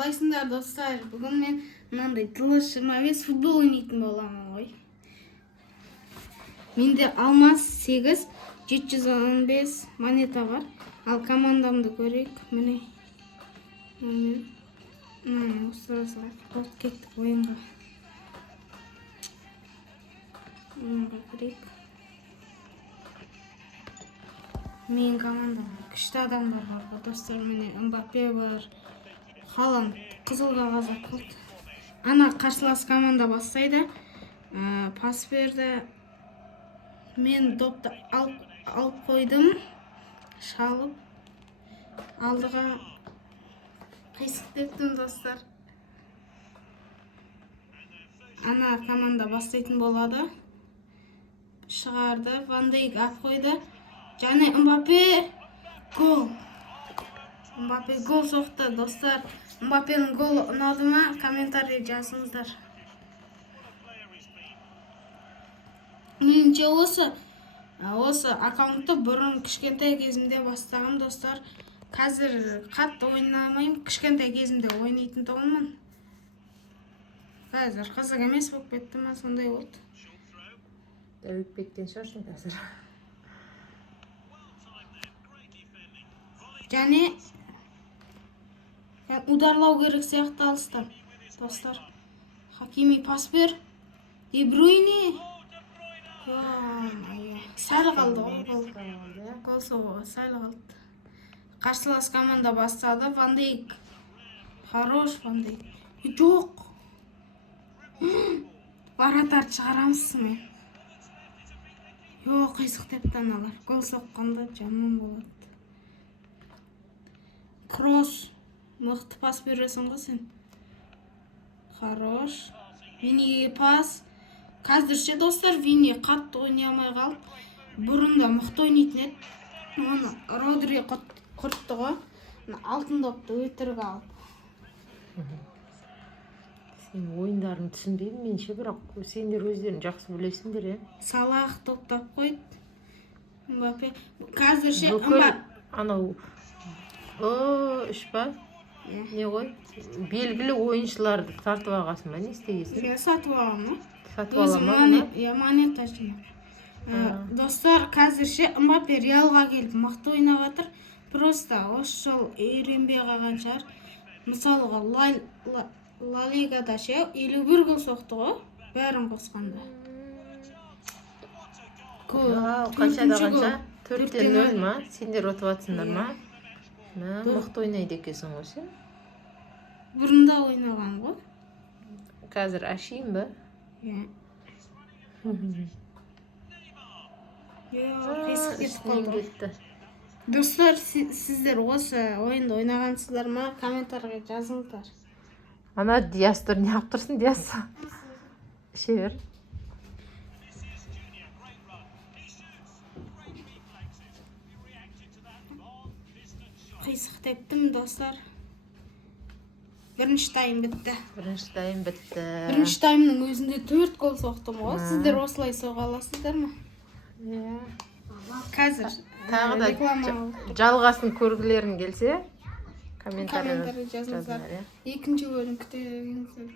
қалайсыңдар достар? Бүгін мен мынандай тылыш 25 футбол ойнайтын боламын ғой. Менде алмаз 8, 715 монета бар. Ал командамды көрейік. Міне. Осылай қойып кеттік ойынға. Ойынға көрейік. Мен командамда күшті адамдар бар. Достар, міне Мбаппе бар. Халанд қызыл қағаз алды. Ана қарсылас команда бастайды. Пас берді. Мен допты алып қойдым. Шалып алдыға қисық тектім достар. Ана команда бастайтын болады. Шығарды. Ван Дейк алып қойды. Және Мбаппе гол. Мбаппе гол соқты достар. Мбаппенің голы ұнады ма? Комментарий жазыңыздар. Меніңше осы аккаунтты бұрын кішкентай кезімде бастағам достар. Қазір қатты ойнамаймын. Кішкентай кезімде ойнайтын тұғынмын. Қазір қызық емес болып кетті ма, сондай болды. Дәуіп кеткен шығарсың қазір. Және ударлау керек сияқты алыстан. Достар, Хакими пас бер. Де Брuyne. Сәл қалды ғой. Гол соғуға сәл қалды. Қарсылас команда бастады. Ван Дейк. Хорош Ван Дейк. Жоқ. Вратарь шығарамыз мен. Жоқ, қисық тепті аналар. Гол соққанда жаман болады. Кросс. Мықты пас бересің ғой сен. Хорош. Винниге пас. Қазірше достар, Винни қатты ойнай алмай қалып. Бұрында мықты ойнайтын еді. Оны Родри құртты ғой. Алтын допты өтірік алып. Сен ойындарын түсінбеймін менше, бірақ сендер өздерін жақсы білесіңдер, Салах топтап қойды. Мбаппе. Қазірше анау үш па? Не ғой? Белгілі ойыншыларды тартып алғасың ба, не істегесің? Сатып алам, Сатып аламын. Монета жинап. Достар, қазірше Мбаппе Реалға келіп мықты ойнап жатыр. Просто осы жол үйренбей қалған шығар. Мысалға Ла Лигада 51 гол соқты ғой, бәрін қосқанда. Қанша? 4-0 ма? Сендер отып атсыңдар ма? Мықты ойнайды екенсің ғой сен? Бұрында ойнаған ғой. Қазір ашайын ба? Қисық кетіп қалды. Достар, сіздер осы ойынды ойнағансыздар ма? Комментария жазыңыздар. Ана Диас тұр, не алып тұрсың Диас? Іше бер. Қисық тектім достар. Бірінші тайм бітті. Бірінші таймның өзінде 4 гол соқтым ғой. Сіздер осылай соға аласыздар ма? Қазір тағы да жалғасын көргілерің келсе, комментарий жазыңыздар. Екінші бөлім күтемін.